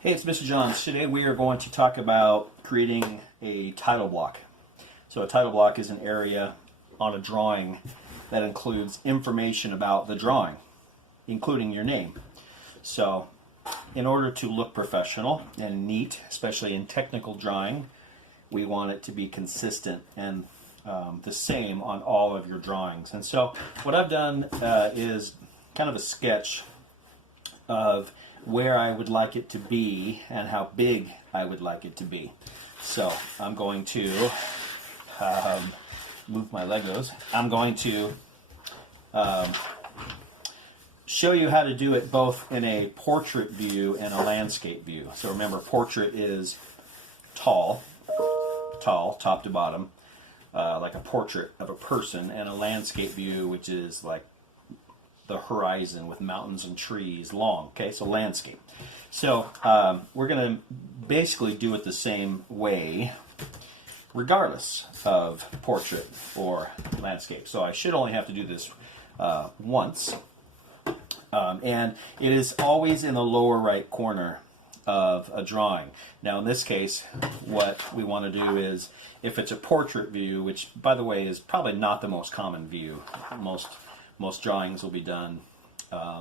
Hey, it's Mr. Johns. Today we are going to talk about creating a title block. So a title block is an area on a drawing that includes information about the drawing, including your name. So in order to look professional and neat, especially in technical drawing, we want it to be consistent and the same on all of your drawings. And so what I've done is kind of a sketch of where I would like it to be and how big I would like it to be. So I'm going to move my Legos. I'm going to show you how to do it both in a portrait view and a landscape view. So remember, portrait is tall, top to bottom, like a portrait of a person, and a landscape view, which is like the horizon with mountains and trees long. Okay, so landscape. So we're going to basically do it the same way regardless of portrait or landscape. So I should only have to do this once. And it is always in the lower right corner of a drawing. Now in this case, what we want to do is, if it's a portrait view, which by the way is probably not the most common view, most drawings will be done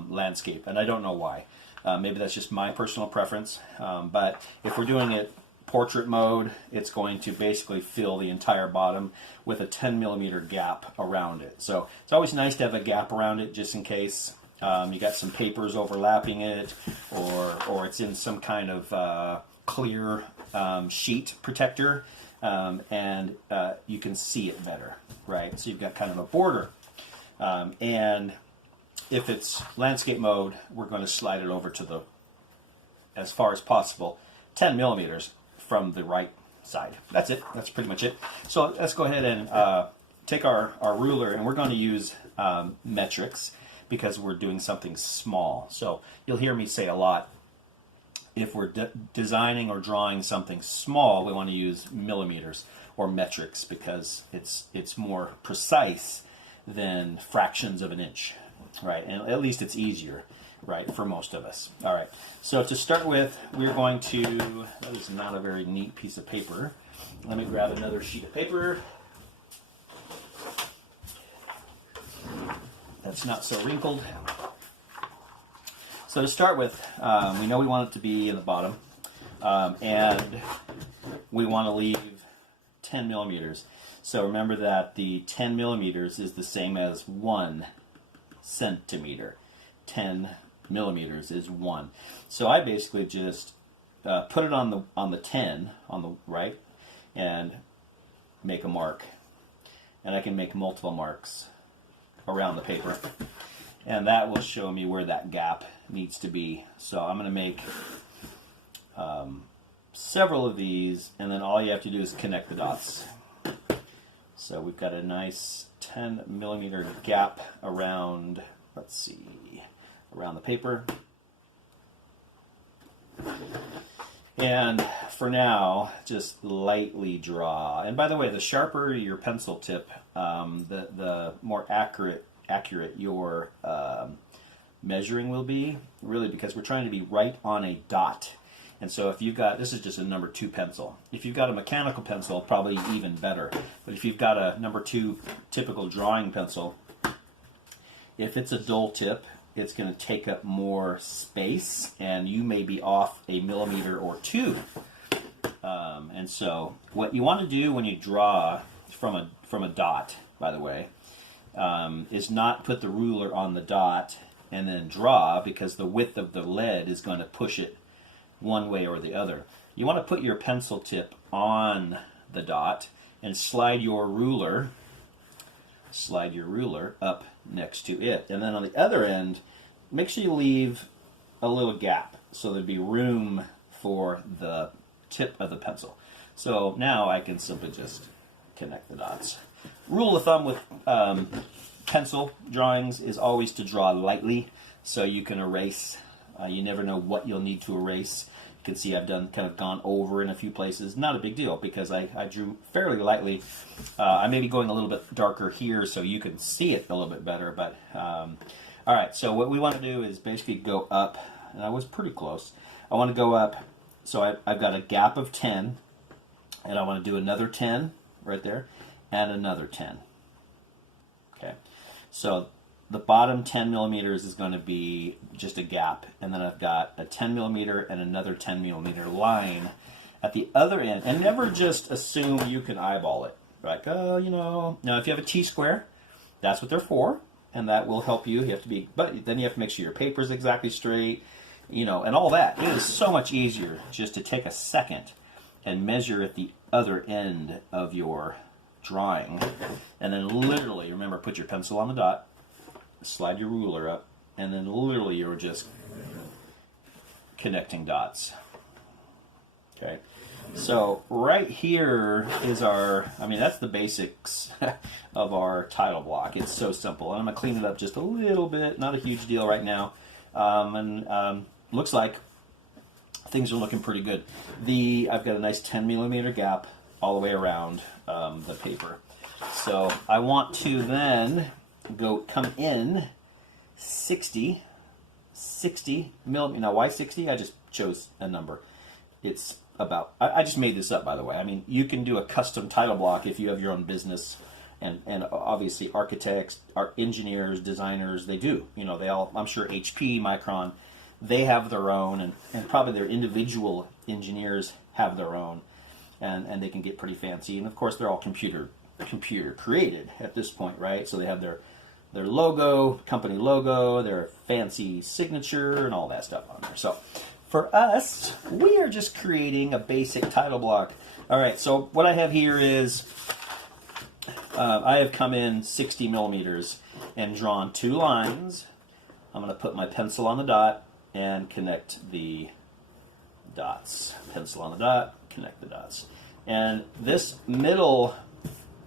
landscape, and I don't know why. Maybe that's just my personal preference, but if we're doing it portrait mode, it's going to basically fill the entire bottom with a 10mm gap around it. So it's always nice to have a gap around it just in case you got some papers overlapping it, or it's in some kind of clear sheet protector, and you can see it better, right? So you've got kind of a border. And if it's landscape mode, we're going to slide it over to the, as far as possible, 10mm from the right side. That's it. That's pretty much it. So let's go ahead and take our ruler, and we're going to use metrics because we're doing something small. So you'll hear me say a lot, if we're designing or drawing something small, we want to use millimeters or metrics because it's more precise than fractions of an inch, right? And at least it's easier, right, for most of us. All right, so to start with, we're going to, that is not a very neat piece of paper. Let me grab another sheet of paper. That's not so wrinkled. So to start with, we know we want it to be in the bottom, and we want to leave 10mm. So remember that the 10mm is the same as 1 centimeter. 10mm is 1. So I basically just put it on the 10 on the right and make a mark. And I can make multiple marks around the paper. And that will show me where that gap needs to be. So I'm going to make several of these, and then all you have to do is connect the dots. So we've got a nice 10mm gap around, let's see, around the paper. And for now, just lightly draw. And by the way, the sharper your pencil tip, the more accurate your measuring will be, really, because we're trying to be right on a dot. And so if you've got, this is just a number 2 pencil. If you've got a mechanical pencil, probably even better. But if you've got a number 2 typical drawing pencil, if it's a dull tip, it's going to take up more space, and you may be off a millimeter or 2. And so what you want to do when you draw from a dot, by the way, is not put the ruler on the dot and then draw, because the width of the lead is going to push it one way or the other. You want to put your pencil tip on the dot and slide your ruler up next to it. And then on the other end, make sure you leave a little gap so there'd be room for the tip of the pencil. So now I can simply just connect the dots. Rule of thumb with pencil drawings is always to draw lightly so you can erase. You never know what you'll need to erase. You can see I've kind of gone over in a few places. Not a big deal because I drew fairly lightly. I may be going a little bit darker here so you can see it a little bit better. But all right, so what we want to do is basically go up, and I was pretty close. I want to go up, so I've got a gap of 10, and I want to do another 10 right there, and another 10. Okay, so the bottom 10 millimeters is going to be just a gap, and then I've got a 10 millimeter and another 10 millimeter line at the other end. And never just assume you can eyeball it. Like, oh, you know. Now, if you have a T-square, that's what they're for, and that will help you. You have to be, but then you have to make sure your paper's exactly straight, you know, and all that. It is so much easier just to take a second and measure at the other end of your drawing, and then literally, remember, put your pencil on the dot, slide your ruler up, and then literally you're just connecting dots. Okay, so right here is our, I mean, that's the basics of our title block. It's so simple, and I'm going to clean it up just a little bit, not a huge deal right now, looks like things are looking pretty good. I've got a nice 10 millimeter gap all the way around the paper. So I want to then come in 60 millimeter. Now, why 60? I just chose a number. It's about, I just made this up, by the way. I mean, you can do a custom title block if you have your own business, and obviously architects, engineers, designers, they do. You know, they all, I'm sure HP, Micron, they have their own, and probably their individual engineers have their own, and they can get pretty fancy. And of course, they're all computer created at this point, right? So they have their logo, company logo, their fancy signature, and all that stuff on there. So for us, we are just creating a basic title block. All right, so what I have here is I have come in 60 millimeters and drawn 2 lines. I'm going to put my pencil on the dot and connect the dots. Pencil on the dot, connect the dots. And this middle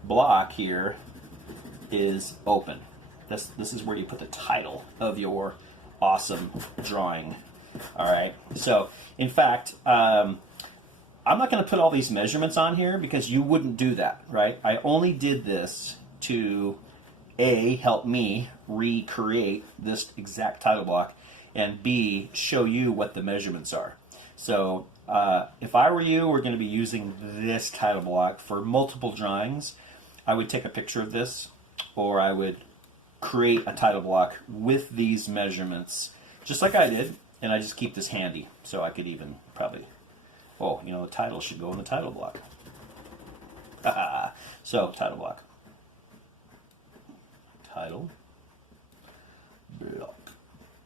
block here is open. This is where you put the title of your awesome drawing. All right. So, in fact, I'm not going to put all these measurements on here because you wouldn't do that, right? I only did this to, A, help me recreate this exact title block, and B, show you what the measurements are. So, if I were you, we're going to be using this title block for multiple drawings. I would take a picture of this, or I would create a title block with these measurements, just like I did, and I just keep this handy, so I could even probably, oh, you know, the title should go in the title block. So, title block. Title block.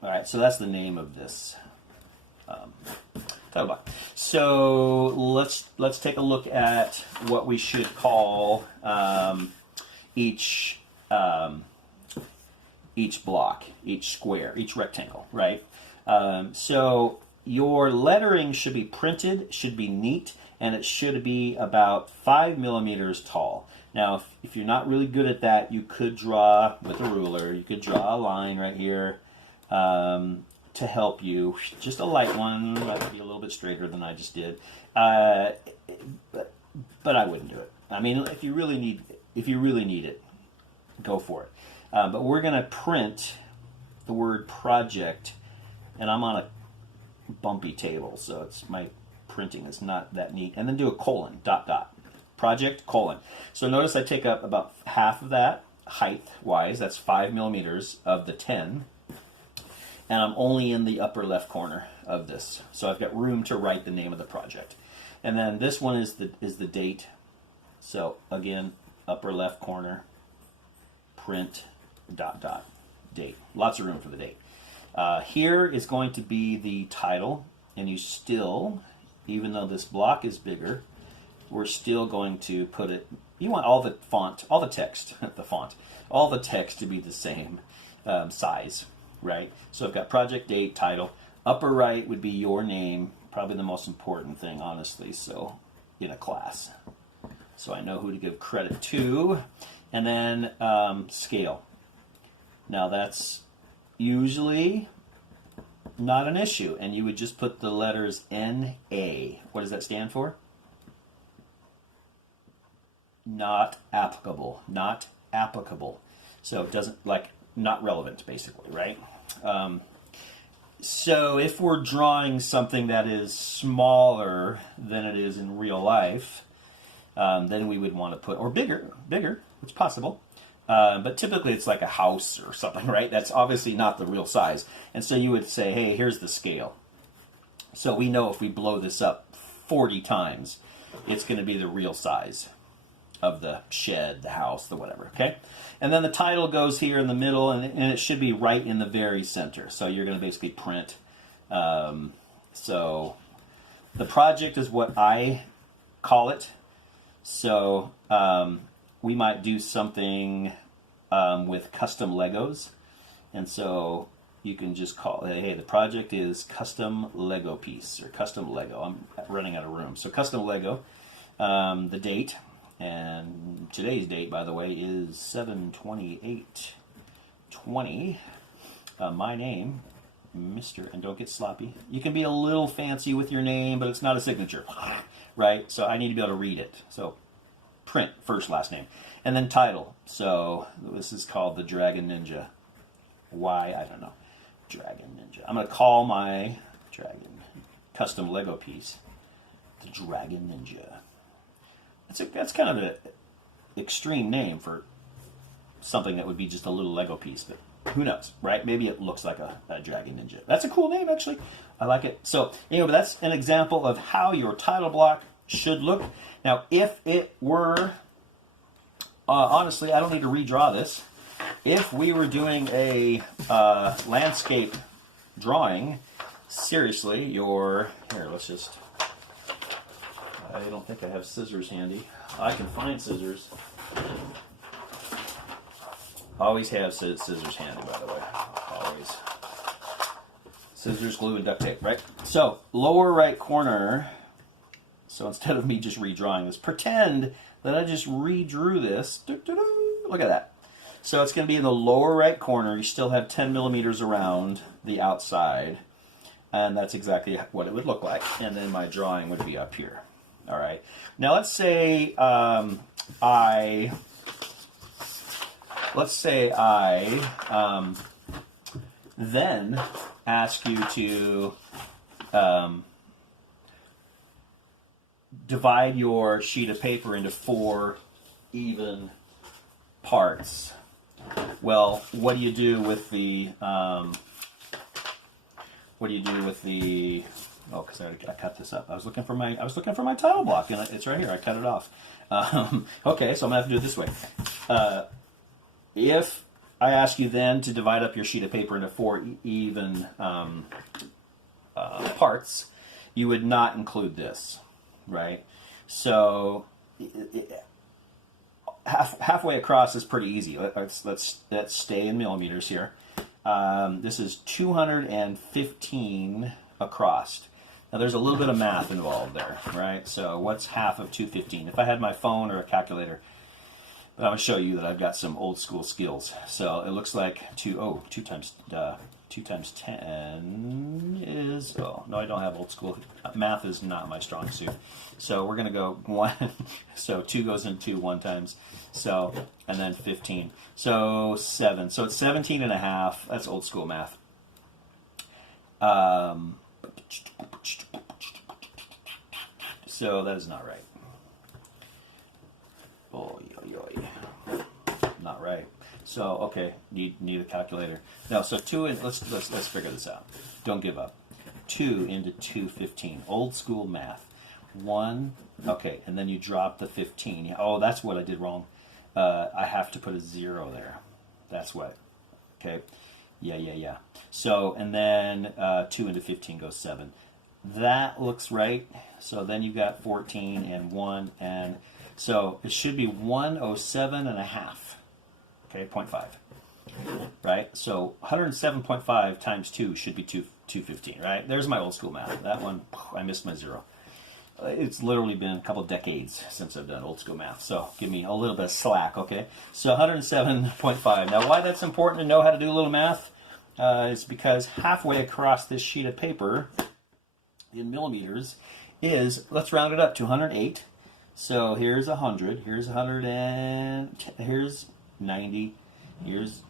All right, so that's the name of this title block. So let's take a look at what we should call each block, each square, each rectangle, right? So your lettering should be printed, should be neat, and it should be about 5 millimeters tall. Now, if you're not really good at that, you could draw with a ruler. You could draw a line right here to help you. Just a light one. That would be a little bit straighter than I just did. But I wouldn't do it. I mean, if you really need it, go for it. But we're going to print the word project, and I'm on a bumpy table, so my printing is not that neat. And then do a colon, dot, dot. Project, colon. So notice I take up about half of that height-wise. That's 5 millimeters of the 10. And I'm only in the upper left corner of this. So I've got room to write the name of the project. And then this one is the date. So again, upper left corner, print, dot, dot, date. Lots of room for the date. Here is going to be the title, and you still, even though this block is bigger, we're still going to put it, you want all the font, all the text, all the text to be the same size, right? So I've got project, date, title. Upper right would be your name, probably the most important thing, honestly, so in a class. So I know who to give credit to. And then scale. Now that's usually not an issue, and you would just put the letters NA. What does that stand for? Not applicable. Not applicable. So it doesn't, like, not relevant, basically, right? So if we're drawing something that is smaller than it is in real life, then we would want to put, or bigger, it's possible. But typically it's like a house or something, right? That's obviously not the real size. And so you would say, hey, here's the scale. So we know if we blow this up 40 times, it's going to be the real size of the shed, the house, the whatever, okay? And then the title goes here in the middle, and it should be right in the very center. So you're going to basically print. So the project is what I call it. So we might do something with custom Legos. And so you can just call it, hey, the project is custom Lego piece, or custom Lego. I'm running out of room. So custom Lego, the date. And today's date, by the way, is 7/28/20. My name, Mr. And don't get sloppy. You can be a little fancy with your name, but it's not a signature, right? So I need to be able to read it. So print, first, last name. And then title. So this is called the Dragon Ninja. Why? I don't know. Dragon Ninja. I'm going to call my Dragon custom Lego piece the Dragon Ninja. That's kind of an extreme name for something that would be just a little Lego piece, but who knows, right? Maybe it looks like a Dragon Ninja. That's a cool name, actually. I like it. So, anyway, that's an example of how your title block should look. Now, if it were, honestly, I don't need to redraw this. If we were doing a landscape drawing, seriously, here, let's just... I don't think I have scissors handy. I can find scissors. Always have scissors handy, by the way. Always. Scissors, glue, and duct tape, right? So, lower right corner. So instead of me just redrawing this, pretend that I just redrew this. Look at that. So it's going to be in the lower right corner. You still have 10 millimeters around the outside. And that's exactly what it would look like. And then my drawing would be up here. All right. Now let's say I then ask you to divide your sheet of paper into 4 even parts. Well, what do you do with the oh, because I cut this up. I was looking for my title block, and it's right here. I cut it off. Okay, so I'm gonna have to do it this way. If I ask you then to divide up your sheet of paper into 4 even parts, you would not include this, right? So halfway across is pretty easy. Let's stay in millimeters here. This is 215 across. Now there's a little bit of math involved there, right? So what's half of 215? If I had my phone or a calculator, but I'm going to show you that I've got some old school skills. So it looks like 2 times 10 is, oh, no, I don't have old school. Math is not my strong suit. So we're going to go 1, so 2 goes into 2 1 times, so, and then 15. So 7, so it's 17 and a half. That's old school math. So that is not right. Not right. So okay, need a calculator. No, so 2 and let's figure this out. Don't give up. 2 into 215. Old school math. 1. Okay, and then you drop the 15. Oh, that's what I did wrong. I have to put a 0 there. That's what. Okay. Yeah. So, and then 2 into 15 goes 7. That looks right. So then you've got 14 and 1, and so it should be 107 and a half. Okay, 0.5. Right? So 107.5 times 2 should be 215, right? There's my old school math. That one, I missed my 0. It's literally been a couple decades since I've done old school math, so give me a little bit of slack, okay? So 107.5. Now, why that's important to know how to do a little math is because halfway across this sheet of paper, in millimeters, is, let's round it up to 108. So here's 100, here's 110, here's 90, here's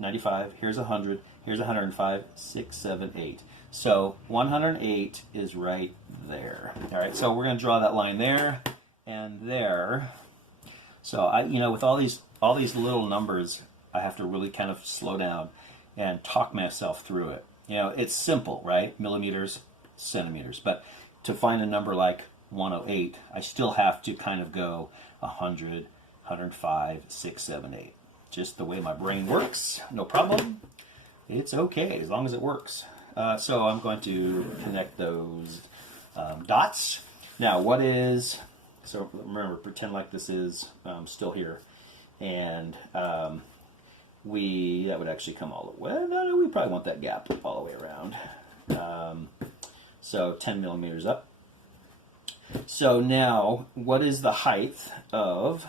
95, here's 100, Here's 105, 6, 7, 8. So 108 is right there. All right, so we're going to draw that line there and there. So with all these little numbers, I have to really kind of slow down and talk myself through it. It's simple, right? Millimeters, centimeters. But to find a number like 108, I still have to kind of go 100, 105, 6, 7, 8. Just the way my brain works, no problem. It's okay as long as it works. So I'm going to connect those dots. Now, so remember, pretend like this is still here. And that would actually come all the way. No, we probably want that gap all the way around. So 10 millimeters up. So now, what is the height of,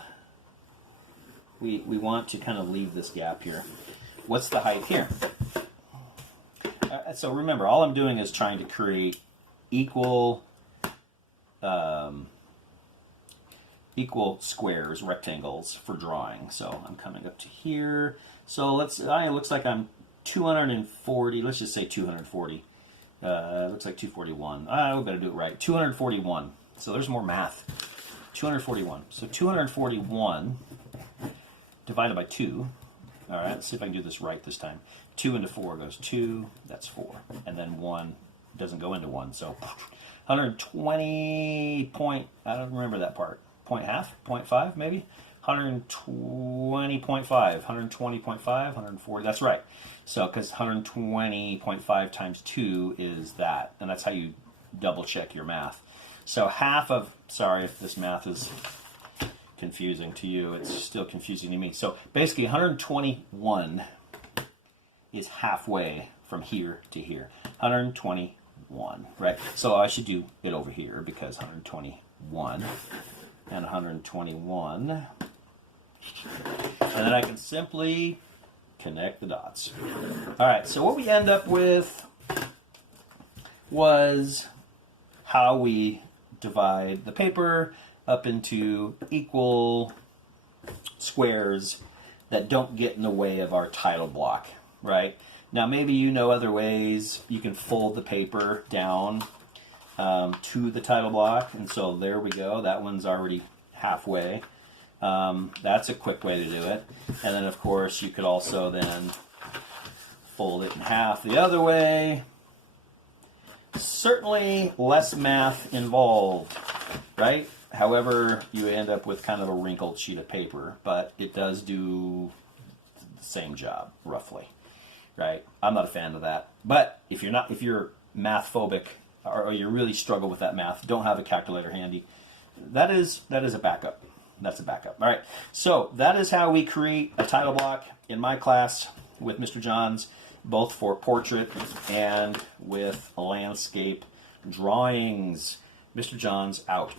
we want to kind of leave this gap here. What's the height here? So remember, all I'm doing is trying to create equal squares, rectangles for drawing. So I'm coming up to here. So it looks like I'm 240, let's just say 240. Looks like 241. We better do it right. 241. So there's more math. 241. So 241 divided by 2. All right, let's see if I can do this right this time. 2 into 4 goes 2, that's 4. And then 1 doesn't go into 1. So 120 point, I don't remember that part. Point half? 0.5 maybe? 120.5, 120.5, 140, that's right. So, because 120.5 times 2 is that, and that's how you double check your math. So half of, sorry if this math is confusing to you, it's still confusing to me. So basically 121 is halfway from here to here. 121, right? So I should do it over here because 121 and 121. And then I can simply connect the dots. All right, so what we end up with was how we divide the paper up into equal squares that don't get in the way of our title block, right? Now maybe you know other ways you can fold the paper down to the title block, and so there we go. That one's already halfway. That's a quick way to do it. And then of course you could also then fold it in half the other way. Certainly less math involved, right? However, you end up with kind of a wrinkled sheet of paper, but it does do the same job, roughly, right? I'm not a fan of that. But if you're math phobic or you really struggle with that math, don't have a calculator handy, that is a backup. That's a backup. All right, so that is how we create a title block in my class with Mr. Johns, both for portrait and with landscape drawings. Mr. Johns out.